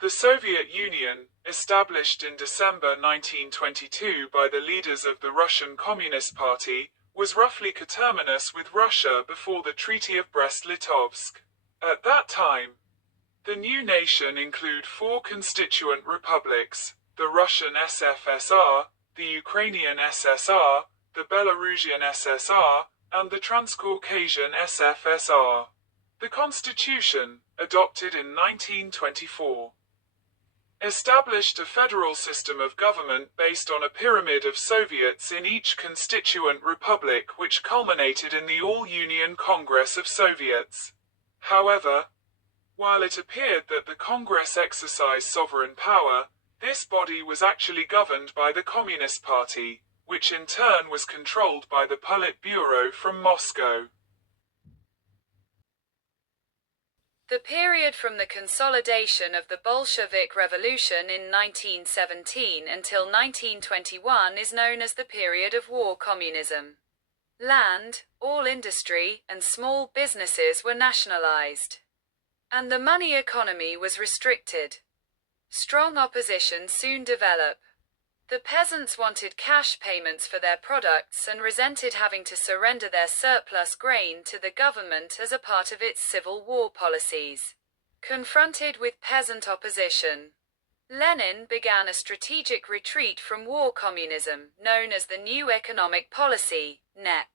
The Soviet Union, established in December 1922 by the leaders of the Russian Communist Party, was roughly coterminous with Russia before the Treaty of Brest-Litovsk. At that time, the new nation included four constituent republics: the Russian SFSR, the Ukrainian SSR, the Belarusian SSR, and the Transcaucasian SFSR. The Constitution, adopted in 1924, established a federal system of government based on a pyramid of Soviets in each constituent republic, which culminated in the All-Union Congress of Soviets. However, while it appeared that the Congress exercised sovereign power, this body was actually governed by the Communist Party, which in turn was controlled by the Politburo from Moscow. The period from the consolidation of the Bolshevik Revolution in 1917 until 1921 is known as the period of war communism. Land, all industry, and small businesses were nationalized, and the money economy was restricted. Strong opposition soon developed. The peasants wanted cash payments for their products and resented having to surrender their surplus grain to the government as a part of its civil war policies. Confronted with peasant opposition, Lenin began a strategic retreat from war communism, known as the New Economic Policy, NEP.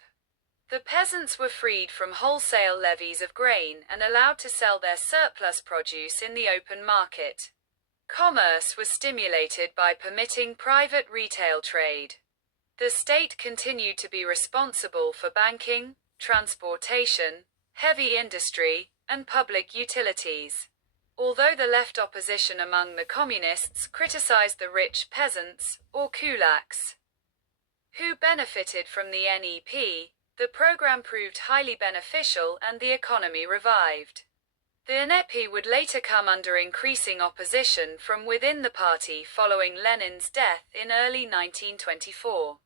The peasants were freed from wholesale levies of grain and allowed to sell their surplus produce in the open market. Commerce was stimulated by permitting private retail trade. The state continued to be responsible for banking, transportation, heavy industry, and public utilities. Although the left opposition among the communists criticized the rich peasants, or kulaks, who benefited from the NEP, the program proved highly beneficial and the economy revived. The NEP would later come under increasing opposition from within the party following Lenin's death in early 1924.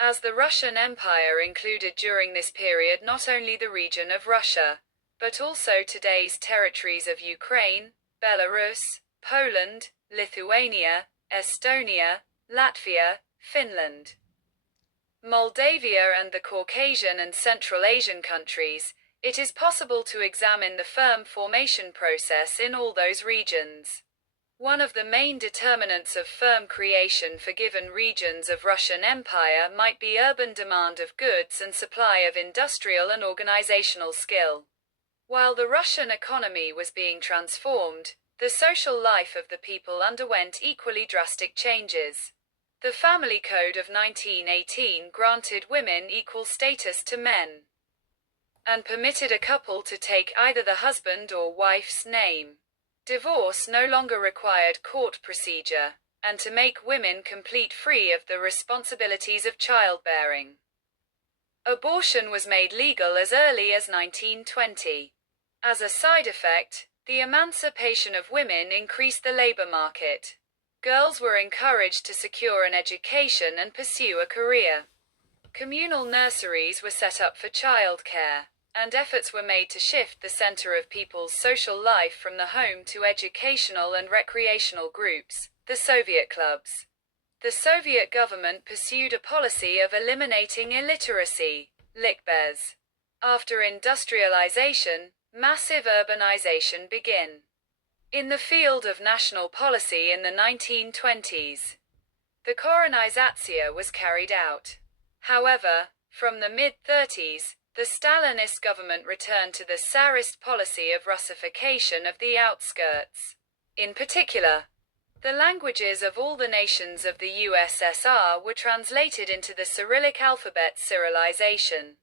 As the Russian Empire included during this period not only the region of Russia, but also today's territories of Ukraine, Belarus, Poland, Lithuania, Estonia, Latvia, Finland, Moldavia and the Caucasian and Central Asian countries, it is possible to examine the firm formation process in all those regions. One of the main determinants of firm creation for given regions of Russian Empire might be urban demand of goods and supply of industrial and organizational skill. While the Russian economy was being transformed, the social life of the people underwent equally drastic changes. The Family Code of 1918 granted women equal status to men, and permitted a couple to take either the husband or wife's name. Divorce no longer required court procedure, and to make women complete free of the responsibilities of childbearing. Abortion was made legal as early as 1920. As a side effect, the emancipation of women increased the labor market. Girls were encouraged to secure an education and pursue a career. Communal nurseries were set up for childcare, and efforts were made to shift the center of people's social life from the home to educational and recreational groups, the Soviet clubs. The Soviet government pursued a policy of eliminating illiteracy, likhbez. After industrialization, massive urbanization began. In the field of national policy in the 1920s, the Korenizatsiya was carried out. However, from the mid-30s, the Stalinist government returned to the Tsarist policy of Russification of the outskirts. In particular, the languages of all the nations of the USSR were translated into the Cyrillic alphabet Cyrilization.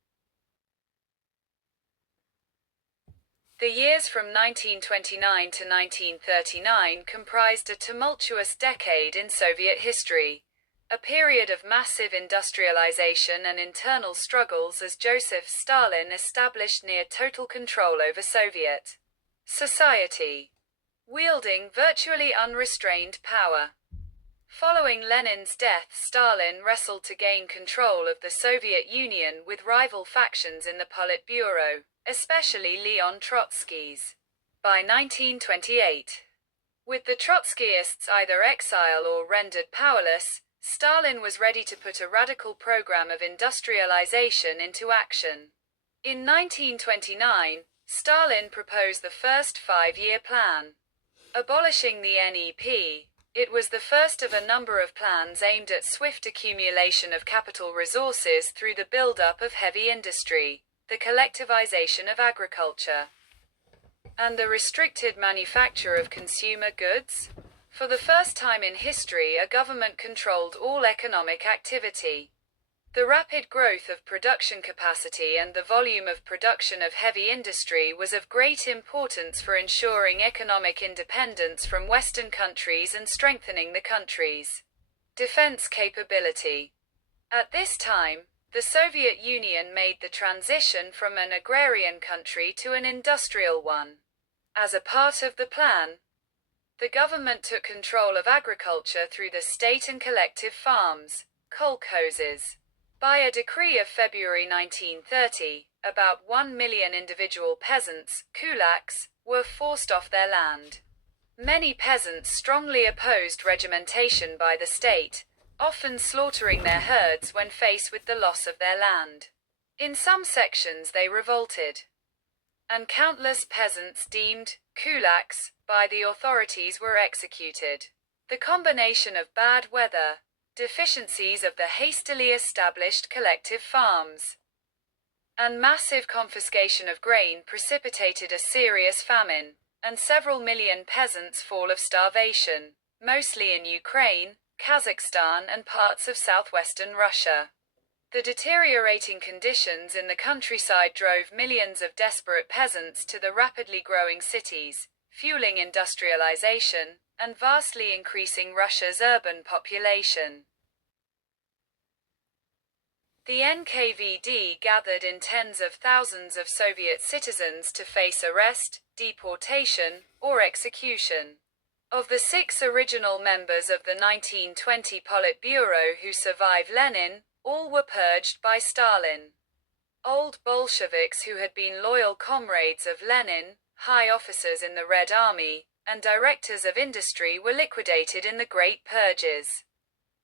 The years from 1929 to 1939 comprised a tumultuous decade in Soviet history, a period of massive industrialization and internal struggles as Joseph Stalin established near total control over Soviet society, wielding virtually unrestrained power. Following Lenin's death, Stalin wrestled to gain control of the Soviet Union with rival factions in the Politburo, especially Leon Trotsky's. By 1928, with the Trotskyists either exiled or rendered powerless, Stalin was ready to put a radical program of industrialization into action. In 1929, Stalin proposed the first five-year plan. Abolishing the NEP, it was the first of a number of plans aimed at swift accumulation of capital resources through the build-up of heavy industry, the collectivization of agriculture, and the restricted manufacture of consumer goods. For the first time in history, a government controlled all economic activity. The rapid growth of production capacity and the volume of production of heavy industry was of great importance for ensuring economic independence from Western countries and strengthening the country's defense capability. At this time, the Soviet Union made the transition from an agrarian country to an industrial one. As a part of the plan, the government took control of agriculture through the state and collective farms, kolkhozes. By a decree of February 1930, about 1 million individual peasants, kulaks, were forced off their land. Many peasants strongly opposed regimentation by the state, often slaughtering their herds when faced with the loss of their land. In some sections they revolted, and countless peasants deemed kulaks by the authorities were executed. The combination of bad weather, deficiencies of the hastily established collective farms, and massive confiscation of grain precipitated a serious famine, and several million peasants fall of starvation, mostly in Ukraine, Kazakhstan and parts of southwestern Russia. The deteriorating conditions in the countryside drove millions of desperate peasants to the rapidly growing cities, fueling industrialization, and vastly increasing Russia's urban population. The NKVD gathered in tens of thousands of Soviet citizens to face arrest, deportation, or execution. Of the 6 original members of the 1920 Politburo who survived Lenin, all were purged by Stalin. Old Bolsheviks who had been loyal comrades of Lenin, high officers in the Red Army, and directors of industry were liquidated in the Great Purges.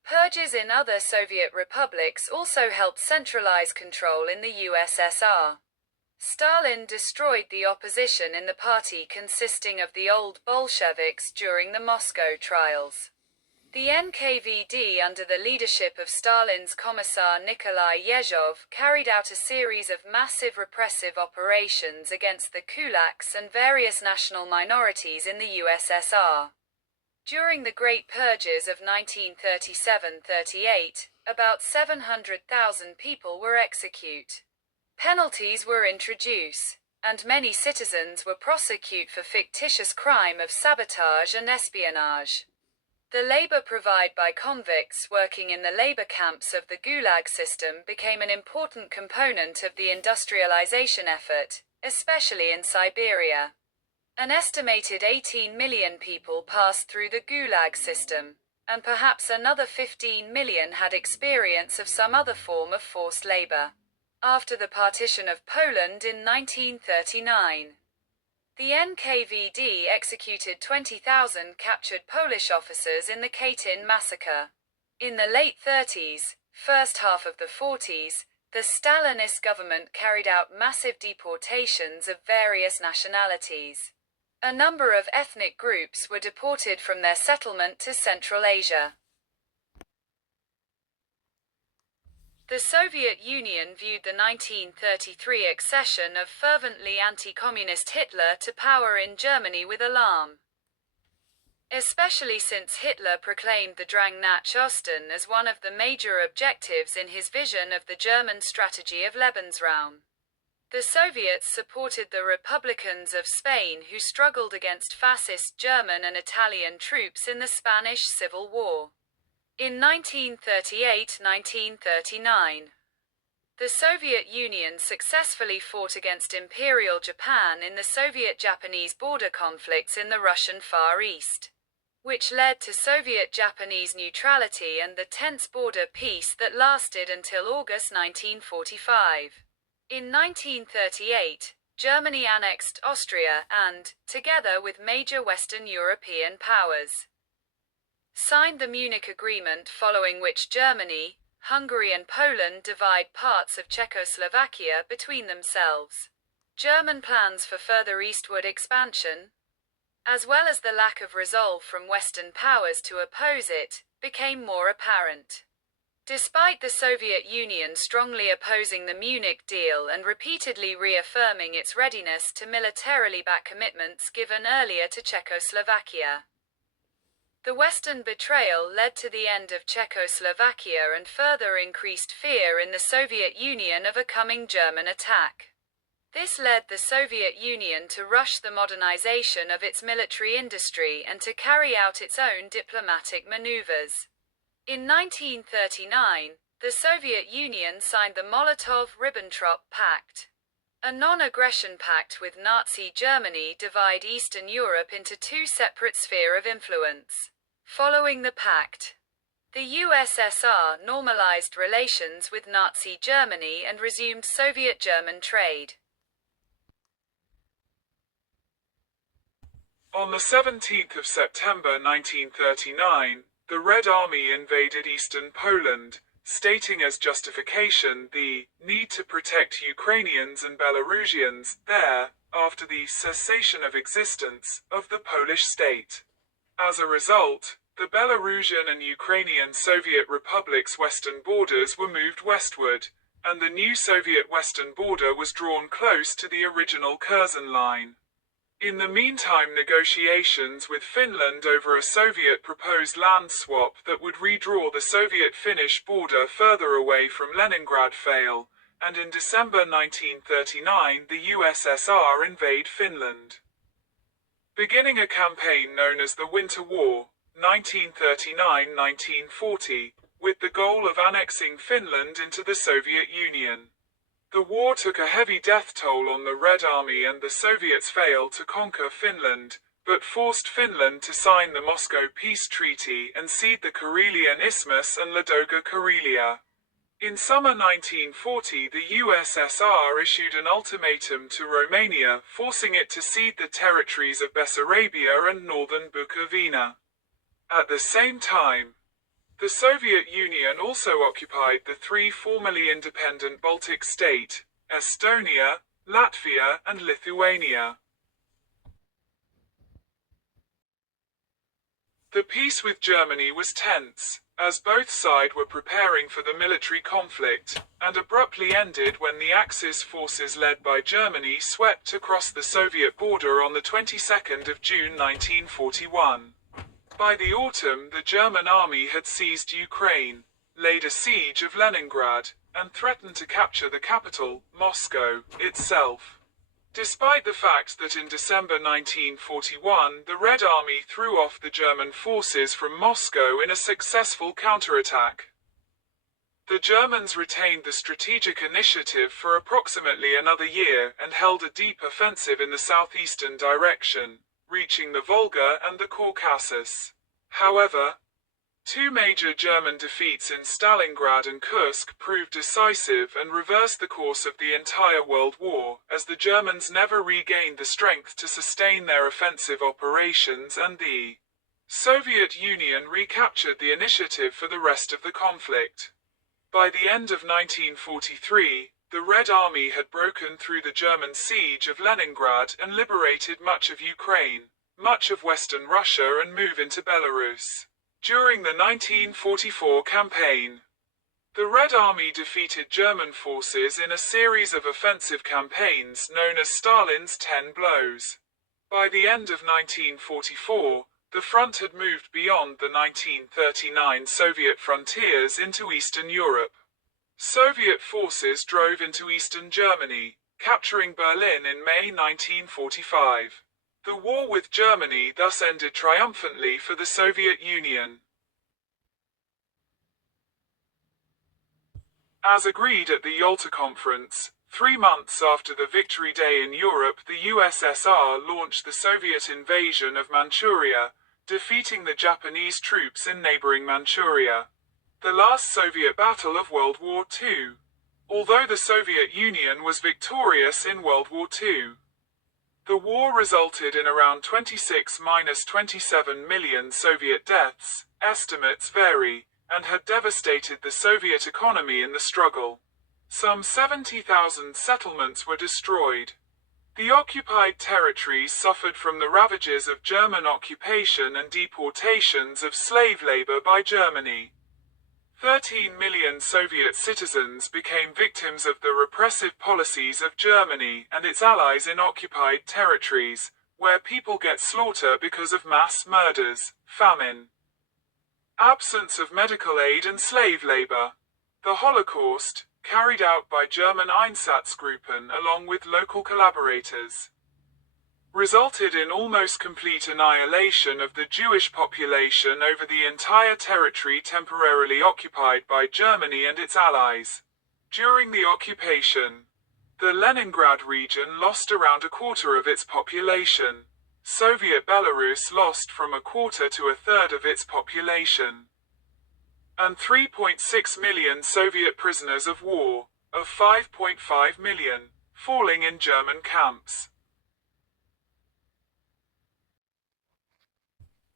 Purges in other Soviet republics also helped centralize control in the USSR. Stalin destroyed the opposition in the party consisting of the old Bolsheviks during the Moscow trials. The NKVD under the leadership of Stalin's Commissar Nikolai Yezhov carried out a series of massive repressive operations against the kulaks and various national minorities in the USSR. During the Great Purges of 1937-38, about 700,000 people were executed. Penalties were introduced, and many citizens were prosecuted for fictitious crime of sabotage and espionage. The labor provided by convicts working in the labor camps of the Gulag system became an important component of the industrialization effort, especially in Siberia. An estimated 18 million people passed through the Gulag system, and perhaps another 15 million had experience of some other form of forced labor. After the partition of Poland in 1939, the NKVD executed 20,000 captured Polish officers in the Katyn massacre. In the late 30s, first half of the 40s, the Stalinist government carried out massive deportations of various nationalities. A number of ethnic groups were deported from their settlement to Central Asia. The Soviet Union viewed the 1933 accession of fervently anti-communist Hitler to power in Germany with alarm, especially since Hitler proclaimed the Drang nach Osten as one of the major objectives in his vision of the German strategy of Lebensraum. The Soviets supported the Republicans of Spain who struggled against fascist German and Italian troops in the Spanish Civil War. In 1938-1939, the Soviet Union successfully fought against Imperial Japan in the Soviet-Japanese border conflicts in the Russian Far East. which led to Soviet-Japanese neutrality and the tense border peace that lasted until August 1945. In 1938, Germany annexed Austria and, together with major Western European powers, signed the Munich Agreement, following which Germany, Hungary and Poland divide parts of Czechoslovakia between themselves. German plans for further eastward expansion, as well as the lack of resolve from Western powers to oppose it, became more apparent. Despite the Soviet Union strongly opposing the Munich deal and repeatedly reaffirming its readiness to militarily back commitments given earlier to Czechoslovakia, the Western betrayal led to the end of Czechoslovakia and further increased fear in the Soviet Union of a coming German attack. This led the Soviet Union to rush the modernization of its military industry and to carry out its own diplomatic maneuvers. In 1939, the Soviet Union signed the Molotov-Ribbentrop Pact, a non-aggression pact with Nazi Germany to divide Eastern Europe into two separate spheres of influence. Following the pact, the USSR normalized relations with Nazi Germany and resumed Soviet-German trade. On the 17th of September 1939, the Red Army invaded eastern Poland, stating as justification the need to protect Ukrainians and Belarusians there, after the cessation of existence of the Polish state. As a result, the Belarusian and Ukrainian Soviet republics' western borders were moved westward, and the new Soviet western border was drawn close to the original Curzon line. In the meantime, negotiations with Finland over a Soviet-proposed land swap that would redraw the Soviet-Finnish border further away from Leningrad failed, and in December 1939 the USSR invade Finland, beginning a campaign known as the Winter War, 1939-1940, with the goal of annexing Finland into the Soviet Union. The war took a heavy death toll on the Red Army, and the Soviets failed to conquer Finland, but forced Finland to sign the Moscow Peace Treaty and cede the Karelian Isthmus and Ladoga Karelia. In summer 1940, the USSR issued an ultimatum to Romania, forcing it to cede the territories of Bessarabia and northern Bukovina. At the same time, the Soviet Union also occupied the three formerly independent Baltic states, Estonia, Latvia, and Lithuania. The peace with Germany was tense, as both sides were preparing for the military conflict, and abruptly ended when the Axis forces led by Germany swept across the Soviet border on the 22nd of June 1941. By the autumn, the German army had seized Ukraine, laid a siege of Leningrad, and threatened to capture the capital, Moscow, itself. Despite the fact that in December 1941 the Red Army threw off the German forces from Moscow in a successful counterattack, the Germans retained the strategic initiative for approximately another year and held a deep offensive in the southeastern direction, reaching the Volga and the Caucasus. However, two major German defeats in Stalingrad and Kursk proved decisive and reversed the course of the entire World War, as the Germans never regained the strength to sustain their offensive operations, and the Soviet Union recaptured the initiative for the rest of the conflict. By the end of 1943, the Red Army had broken through the German siege of Leningrad and liberated much of Ukraine, much of Western Russia, and moved into Belarus. During the 1944 campaign, the Red Army defeated German forces in a series of offensive campaigns known as Stalin's 10 Blows. By the end of 1944, the front had moved beyond the 1939 Soviet frontiers into Eastern Europe. Soviet forces drove into eastern Germany, capturing Berlin in May 1945. The war with Germany thus ended triumphantly for the Soviet Union. As agreed at the Yalta Conference, 3 months after the Victory Day in Europe, the USSR launched the Soviet invasion of Manchuria, defeating the Japanese troops in neighboring Manchuria. The last Soviet battle of World War II. Although the Soviet Union was victorious in World War II, the war resulted in around 26–27 million Soviet deaths, estimates vary, and had devastated the Soviet economy in the struggle. Some 70,000 settlements were destroyed. The occupied territories suffered from the ravages of German occupation and deportations of slave labor by Germany. 13 million Soviet citizens became victims of the repressive policies of Germany and its allies in occupied territories, where people get slaughter because of mass murders, famine, absence of medical aid and slave labor. The Holocaust, carried out by German Einsatzgruppen along with local collaborators, resulted in almost complete annihilation of the Jewish population over the entire territory temporarily occupied by Germany and its allies. During the occupation, the Leningrad region lost around a quarter of its population. Soviet Belarus lost from a quarter to a third of its population. And 3.6 million Soviet prisoners of war, of 5.5 million, falling in German camps.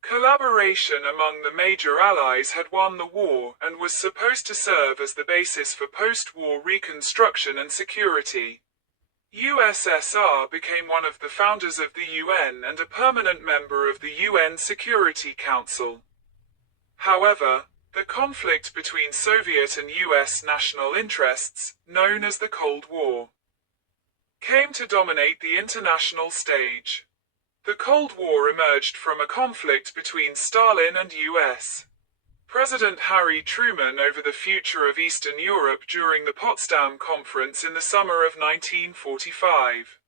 Collaboration among the major allies had won the war and was supposed to serve as the basis for post-war reconstruction and security. USSR became one of the founders of the UN and a permanent member of the UN Security Council. However, the conflict between Soviet and US national interests, known as the Cold War, came to dominate the international stage. The Cold War emerged from a conflict between Stalin and U.S. President Harry Truman over the future of Eastern Europe during the Potsdam Conference in the summer of 1945.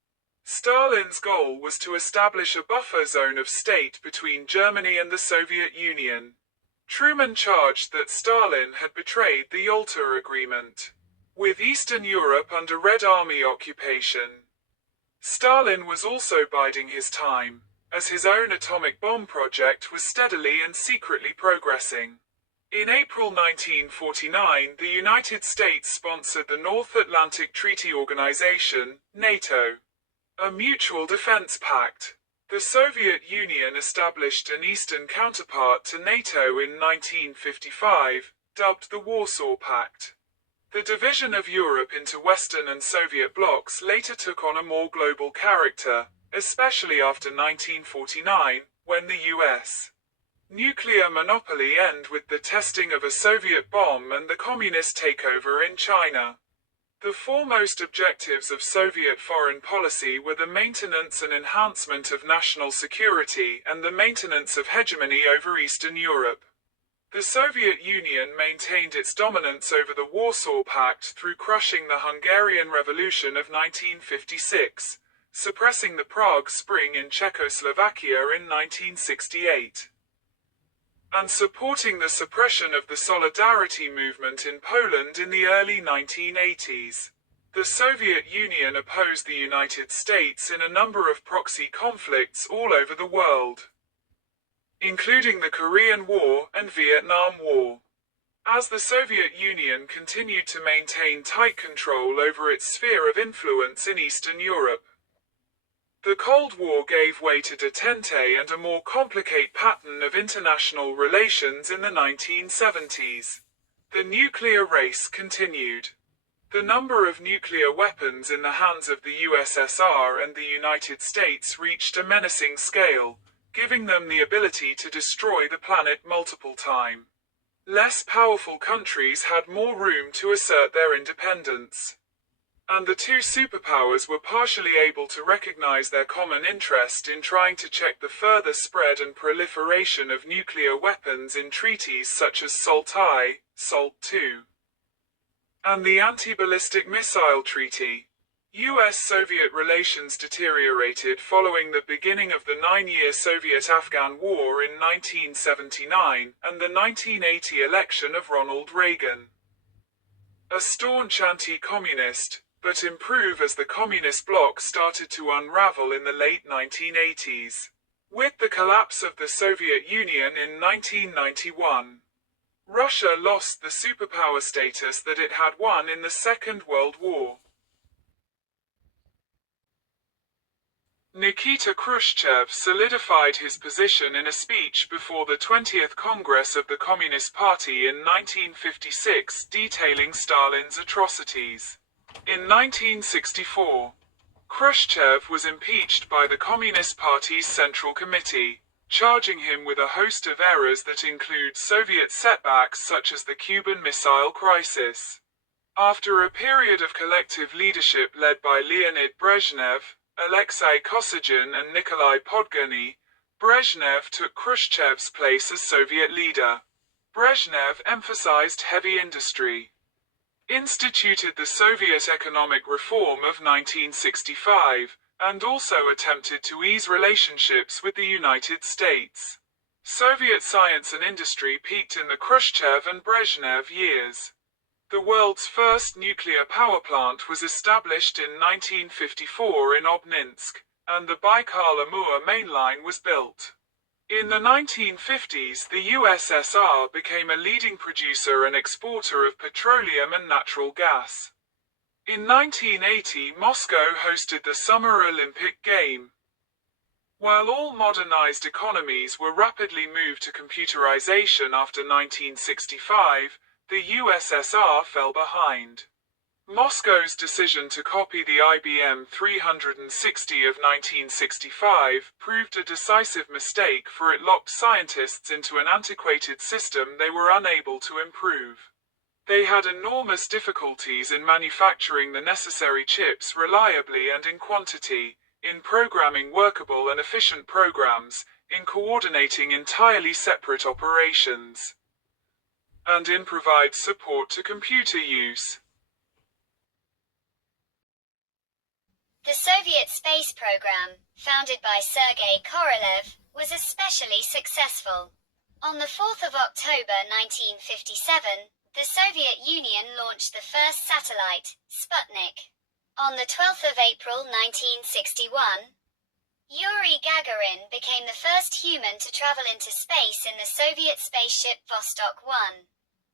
Stalin's goal was to establish a buffer zone of state between Germany and the Soviet Union. Truman charged that Stalin had betrayed the Yalta Agreement, with Eastern Europe under Red Army occupation. Stalin was also biding his time, as his own atomic bomb project was steadily and secretly progressing. In April 1949, the United States sponsored the North Atlantic Treaty Organization, NATO, a mutual defense pact. The Soviet Union established an eastern counterpart to NATO in 1955, dubbed the Warsaw Pact. The division of Europe into Western and Soviet blocs later took on a more global character, especially after 1949, when the U.S. nuclear monopoly ended with the testing of a Soviet bomb and the communist takeover in China. The foremost objectives of Soviet foreign policy were the maintenance and enhancement of national security and the maintenance of hegemony over Eastern Europe. The Soviet Union maintained its dominance over the Warsaw Pact through crushing the Hungarian Revolution of 1956, suppressing the Prague Spring in Czechoslovakia in 1968, and supporting the suppression of the Solidarity movement in Poland in the early 1980s. The Soviet Union opposed the United States in a number of proxy conflicts all over the world, including the Korean War and Vietnam War. As the Soviet Union continued to maintain tight control over its sphere of influence in Eastern Europe, the Cold War gave way to detente and a more complicated pattern of international relations in the 1970s. The nuclear race continued. The number of nuclear weapons in the hands of the USSR and the United States reached a menacing scale, giving them the ability to destroy the planet multiple times. Less powerful countries had more room to assert their independence, and the two superpowers were partially able to recognize their common interest in trying to check the further spread and proliferation of nuclear weapons in treaties such as SALT I, SALT II, and the Anti-Ballistic Missile Treaty. U.S.-Soviet relations deteriorated following the beginning of the 9-year Soviet-Afghan War in 1979 and the 1980 election of Ronald Reagan. A staunch anti-communist, but improve as the communist bloc started to unravel in the late 1980s. With the collapse of the Soviet Union in 1991, Russia lost the superpower status that it had won in the Second World War. Nikita Khrushchev solidified his position in a speech before the 20th Congress of the Communist Party in 1956 detailing Stalin's atrocities. In 1964, Khrushchev was impeached by the Communist Party's Central Committee, charging him with a host of errors that include Soviet setbacks such as the Cuban Missile Crisis. After a period of collective leadership led by Leonid Brezhnev, Alexei Kosygin and Nikolai Podgorny, Brezhnev took Khrushchev's place as Soviet leader. Brezhnev emphasized heavy industry, instituted the Soviet economic reform of 1965, and also attempted to ease relationships with the United States. Soviet science and industry peaked in the Khrushchev and Brezhnev years. The world's first nuclear power plant was established in 1954 in Obninsk, and the Baikal-Amur main line was built. In the 1950s, the USSR became a leading producer and exporter of petroleum and natural gas. In 1980, Moscow hosted the Summer Olympic Game. While all modernized economies were rapidly moved to computerization after 1965, the USSR fell behind. Moscow's decision to copy the IBM 360 of 1965 proved a decisive mistake, for it locked scientists into an antiquated system they were unable to improve. They had enormous difficulties in manufacturing the necessary chips reliably and in quantity, in programming workable and efficient programs, in coordinating entirely separate operations, and in provide support to computer use. The Soviet space program, founded by Sergei Korolev, was especially successful. On the 4th of October 1957, the Soviet Union launched the first satellite, Sputnik. On the 12th of April 1961, Yuri Gagarin became the first human to travel into space in the Soviet spaceship Vostok 1.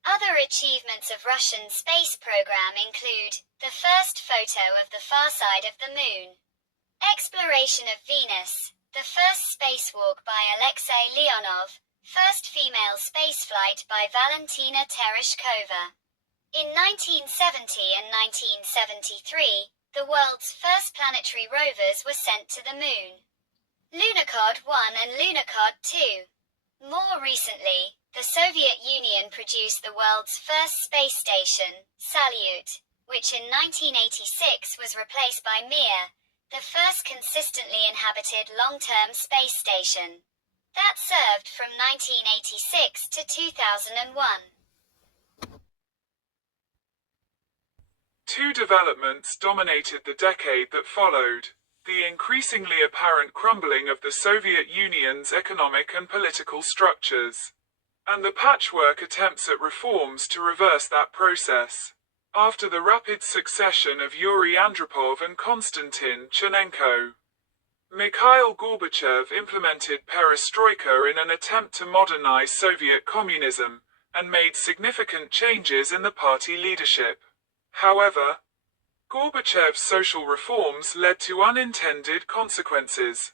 Other achievements of Russian space program include the first photo of the far side of the Moon, exploration of Venus, the first spacewalk by Alexei Leonov, first female spaceflight by Valentina Tereshkova. In 1970 and 1973, the world's first planetary rovers were sent to the Moon, Lunokhod 1 and Lunokhod 2. More recently, the Soviet Union produced the world's first space station, Salyut, which in 1986 was replaced by Mir, the first consistently inhabited long-term space station. That served from 1986 to 2001. Two developments dominated the decade that followed: the increasingly apparent crumbling of the Soviet Union's economic and political structures, and the patchwork attempts at reforms to reverse that process. After the rapid succession of Yuri Andropov and Konstantin Chernenko, Mikhail Gorbachev implemented perestroika in an attempt to modernize Soviet communism, and made significant changes in the party leadership. However, Gorbachev's social reforms led to unintended consequences.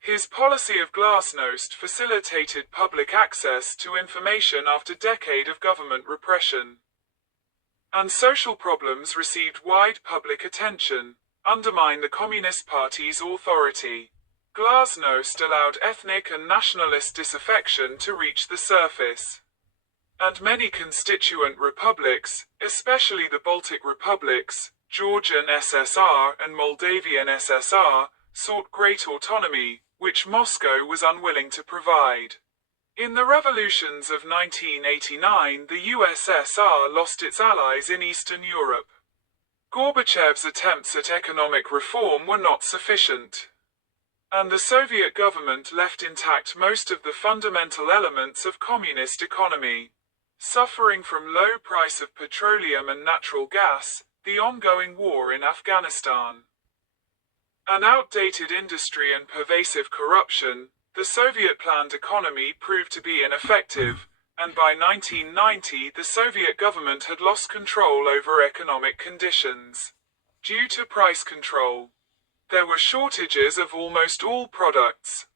His policy of glasnost facilitated public access to information after a decade of government repression, and social problems received wide public attention, undermined the Communist Party's authority. Glasnost allowed ethnic and nationalist disaffection to reach the surface, and many constituent republics, especially the Baltic republics, Georgian SSR and Moldavian SSR, sought great autonomy, which Moscow was unwilling to provide. In the revolutions of 1989, the USSR lost its allies in Eastern Europe. Gorbachev's attempts at economic reform were not sufficient, and the Soviet government left intact most of the fundamental elements of communist economy. Suffering from low price of petroleum and natural gas, the ongoing war in Afghanistan, an outdated industry and pervasive corruption, the Soviet planned economy proved to be ineffective, and by 1990 the Soviet government had lost control over economic conditions. Due to price control, there were shortages of almost all products.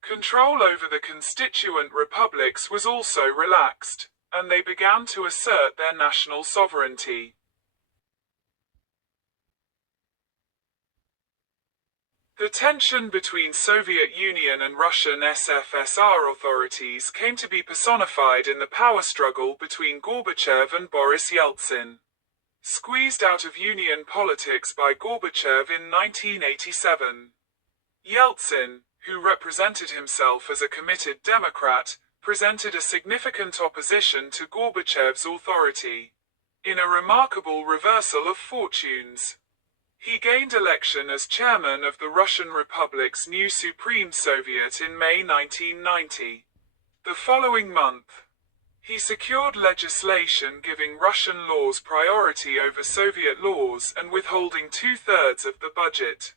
Control over the constituent republics was also relaxed, and they began to assert their national sovereignty. The tension between Soviet Union and Russian SFSR authorities came to be personified in the power struggle between Gorbachev and Boris Yeltsin. Squeezed out of Union politics by Gorbachev in 1987, Yeltsin, who represented himself as a committed Democrat, presented a significant opposition to Gorbachev's authority. In a remarkable reversal of fortunes, he gained election as chairman of the Russian Republic's new Supreme Soviet in May 1990. The following month, he secured legislation giving Russian laws priority over Soviet laws and withholding 2/3 of the budget.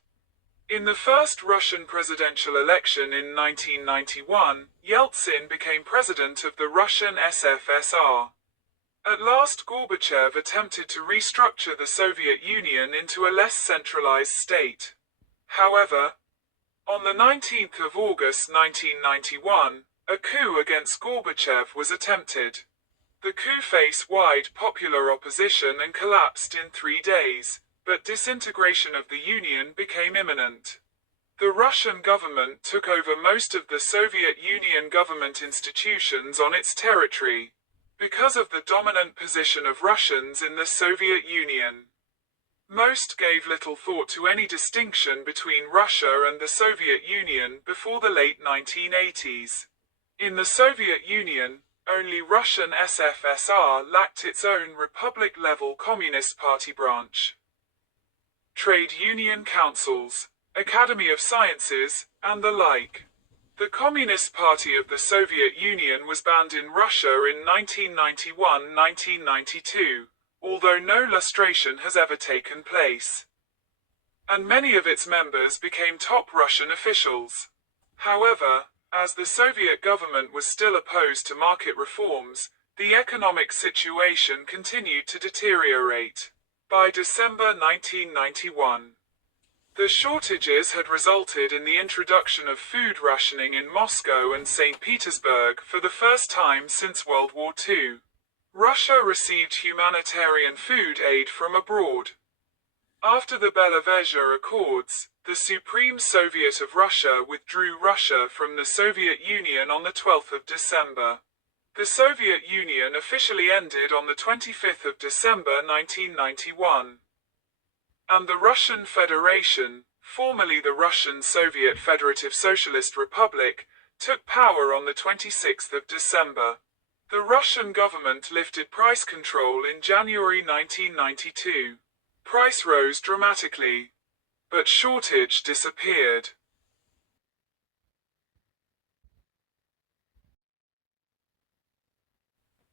In the first Russian presidential election in 1991, Yeltsin became president of the Russian SFSR. At last, Gorbachev attempted to restructure the Soviet Union into a less centralized state. However, on the 19th of August 1991, a coup against Gorbachev was attempted. The coup faced wide popular opposition and collapsed in 3 days, but disintegration of the Union became imminent. The Russian government took over most of the Soviet Union government institutions on its territory, because of the dominant position of Russians in the Soviet Union. Most gave little thought to any distinction between Russia and the Soviet Union before the late 1980s. In the Soviet Union, only Russian SFSR lacked its own republic-level Communist Party branch. Trade union councils, Academy of Sciences, and the like. The Communist Party of the Soviet Union was banned in Russia in 1991-1992, although no lustration has ever taken place. And many of its members became top Russian officials. However, as the Soviet government was still opposed to market reforms, the economic situation continued to deteriorate. By December 1991, the shortages had resulted in the introduction of food rationing in Moscow and St. Petersburg for the first time since World War II. Russia received humanitarian food aid from abroad. After the Bellovezha Accords, the Supreme Soviet of Russia withdrew Russia from the Soviet Union on the 12th of December. The Soviet Union officially ended on the 25th of December 1991. And the Russian Federation, formerly the Russian Soviet Federative Socialist Republic, took power on the 26th of December. The Russian government lifted price control in January 1992. Price rose dramatically, but shortage disappeared.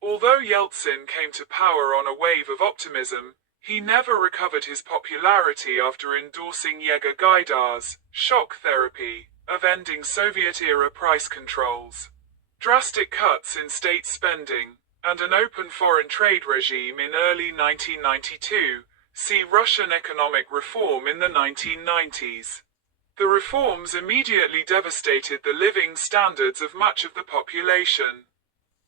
Although Yeltsin came to power on a wave of optimism, he never recovered his popularity after endorsing Yegor Gaidar's shock therapy of ending Soviet-era price controls, drastic cuts in state spending, and an open foreign trade regime in early 1992. See Russian economic reform in the 1990s. The reforms immediately devastated the living standards of much of the population.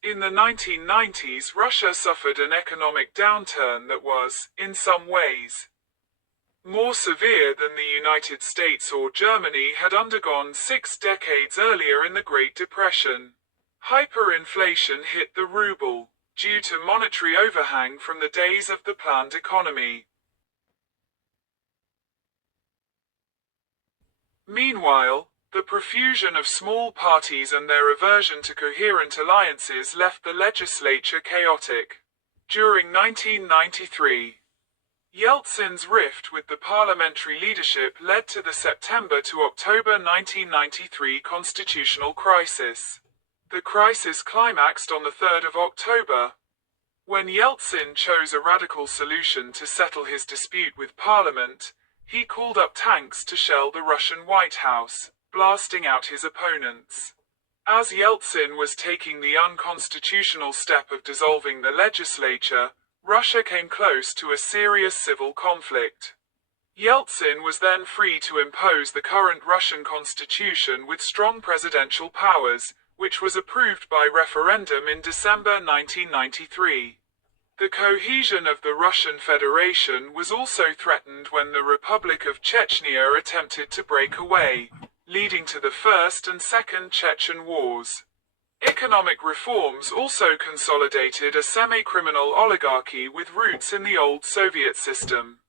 In the 1990s, Russia suffered an economic downturn that was, in some ways, more severe than the United States or Germany had undergone 6 decades earlier in the Great Depression. Hyperinflation hit the ruble, due to monetary overhang from the days of the planned economy. Meanwhile, the profusion of small parties and their aversion to coherent alliances left the legislature chaotic. During 1993, Yeltsin's rift with the parliamentary leadership led to the September to October 1993 constitutional crisis. The crisis climaxed on the 3rd of October, when Yeltsin chose a radical solution to settle his dispute with Parliament. He called up tanks to shell the Russian White House, blasting out his opponents. As Yeltsin was taking the unconstitutional step of dissolving the legislature, Russia came close to a serious civil conflict. Yeltsin was then free to impose the current Russian constitution with strong presidential powers, which was approved by referendum in December 1993. The cohesion of the Russian Federation was also threatened when the Republic of Chechnya attempted to break away, leading to the First and Second Chechen Wars. Economic reforms also consolidated a semi-criminal oligarchy with roots in the old Soviet system.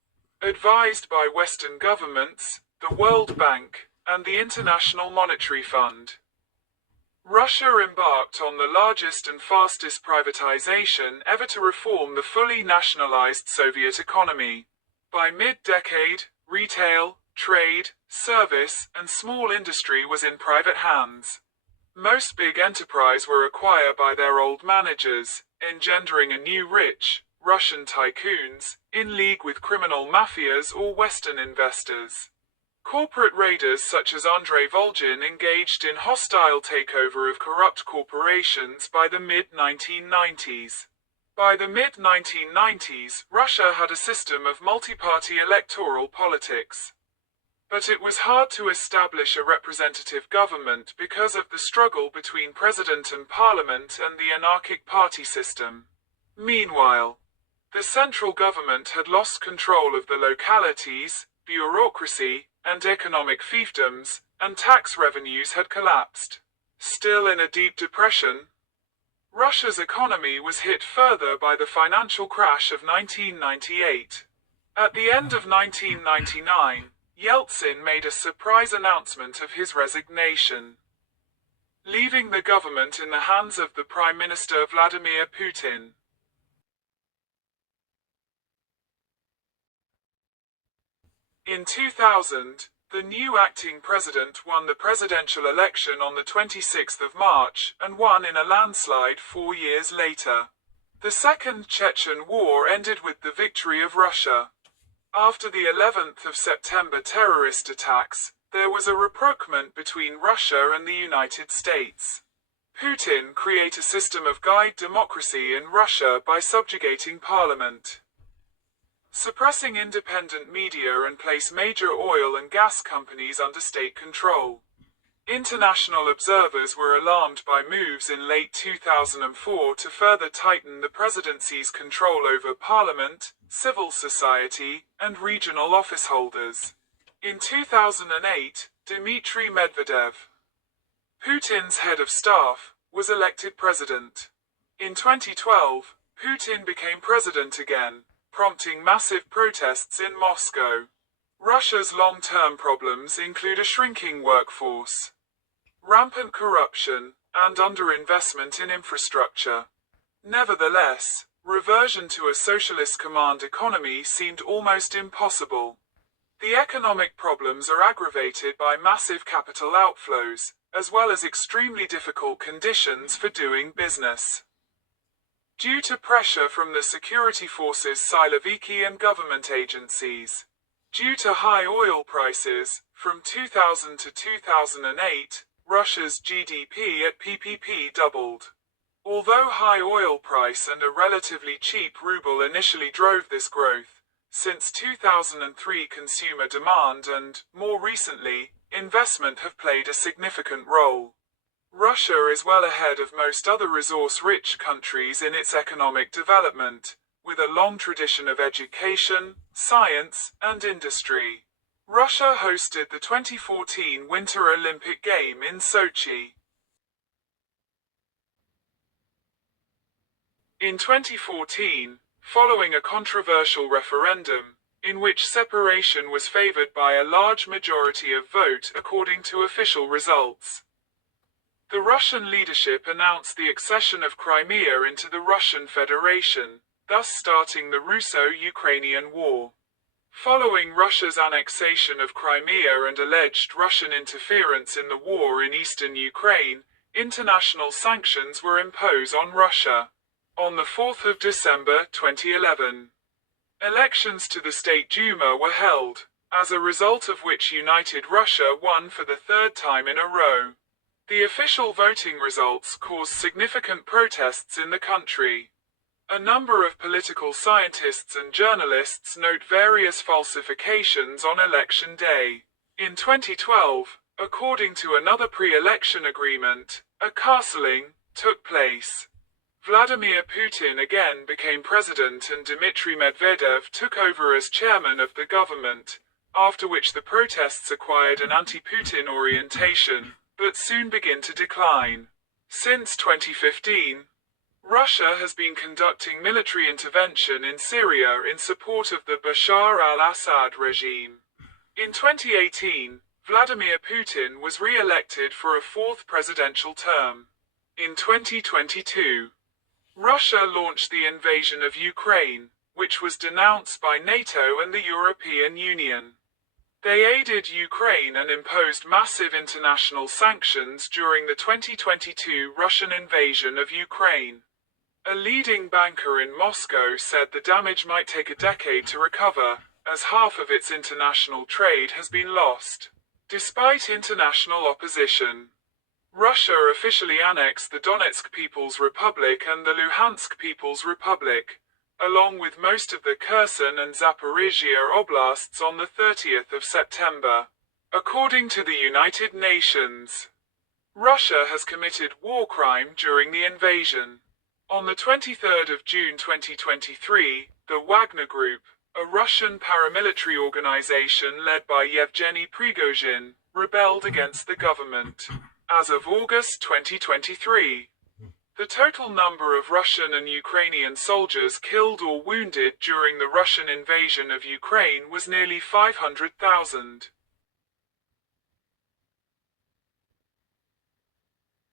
Advised by Western governments, the World Bank, and the International Monetary Fund, Russia embarked on the largest and fastest privatization ever to reform the fully nationalized Soviet economy. By mid-decade, retail, trade, service, and small industry was in private hands. Most big enterprise were acquired by their old managers, engendering a new rich, Russian tycoons, in league with criminal mafias or Western investors. Corporate raiders such as Andrei Volgin engaged in hostile takeover of corrupt corporations by the mid-1990s. By the mid-1990s, Russia had a system of multi-party electoral politics. But it was hard to establish a representative government because of the struggle between president and parliament and the anarchic party system. Meanwhile, the central government had lost control of the localities, bureaucracy, and economic fiefdoms, and tax revenues had collapsed. Still in a deep depression, Russia's economy was hit further by the financial crash of 1998. At the end of 1999, Yeltsin made a surprise announcement of his resignation, leaving the government in the hands of the Prime Minister Vladimir Putin. In 2000, the new acting president won the presidential election on the 26th of March and won in a landslide 4 years later. The Second Chechen War ended with the victory of Russia. After the 11th of September terrorist attacks, there was a rapprochement between Russia and the United States. Putin created a system of guide democracy in Russia by subjugating parliament, suppressing independent media and place major oil and gas companies under state control. International observers were alarmed by moves in late 2004 to further tighten the presidency's control over parliament, civil society, and regional office holders. In 2008, Dmitry Medvedev, Putin's head of staff, was elected president. In 2012, Putin became president again, prompting massive protests in Moscow. Russia's long-term problems include a shrinking workforce, rampant corruption, and underinvestment in infrastructure. Nevertheless, reversion to a socialist command economy seemed almost impossible. The economic problems are aggravated by massive capital outflows, as well as extremely difficult conditions for doing business. Due to pressure from the security forces Siloviki and government agencies. Due to high oil prices, from 2000 to 2008, Russia's GDP at PPP doubled. Although high oil price and a relatively cheap ruble initially drove this growth, since 2003 consumer demand and, more recently, investment have played a significant role. Russia is well ahead of most other resource-rich countries in its economic development, with a long tradition of education, science, and industry. Russia hosted the 2014 Winter Olympic Game in Sochi. In 2014, following a controversial referendum, in which separation was favored by a large majority of vote according to official results, the Russian leadership announced the accession of Crimea into the Russian Federation, thus starting the Russo-Ukrainian War. Following Russia's annexation of Crimea and alleged Russian interference in the war in eastern Ukraine, international sanctions were imposed on Russia. On the 4th of December 2011, elections to the State Duma were held, as a result of which United Russia won for the third time in a row. The official voting results caused significant protests in the country. A number of political scientists and journalists note various falsifications on election day. In 2012, according to another pre-election agreement, a castling took place. Vladimir Putin again became president and Dmitry Medvedev took over as chairman of the government, after which the protests acquired an anti-Putin orientation, but soon began to decline. Since 2015, Russia has been conducting military intervention in Syria in support of the Bashar al-Assad regime. In 2018, Vladimir Putin was re-elected for a fourth presidential term. In 2022, Russia launched the invasion of Ukraine, which was denounced by NATO and the European Union. They aided Ukraine and imposed massive international sanctions during the 2022 Russian invasion of Ukraine. A leading banker in Moscow said the damage might take a decade to recover, as half of its international trade has been lost. Despite international opposition, Russia officially annexed the Donetsk People's Republic and the Luhansk People's Republic, along with most of the Kherson and Zaporizhia oblasts on the 30th of September. According to the United Nations, Russia has committed war crime during the invasion. On the 23rd of June 2023, the Wagner Group, a Russian paramilitary organization led by Yevgeny Prigozhin, rebelled against the government. As of August 2023, the total number of Russian and Ukrainian soldiers killed or wounded during the Russian invasion of Ukraine was nearly 500,000.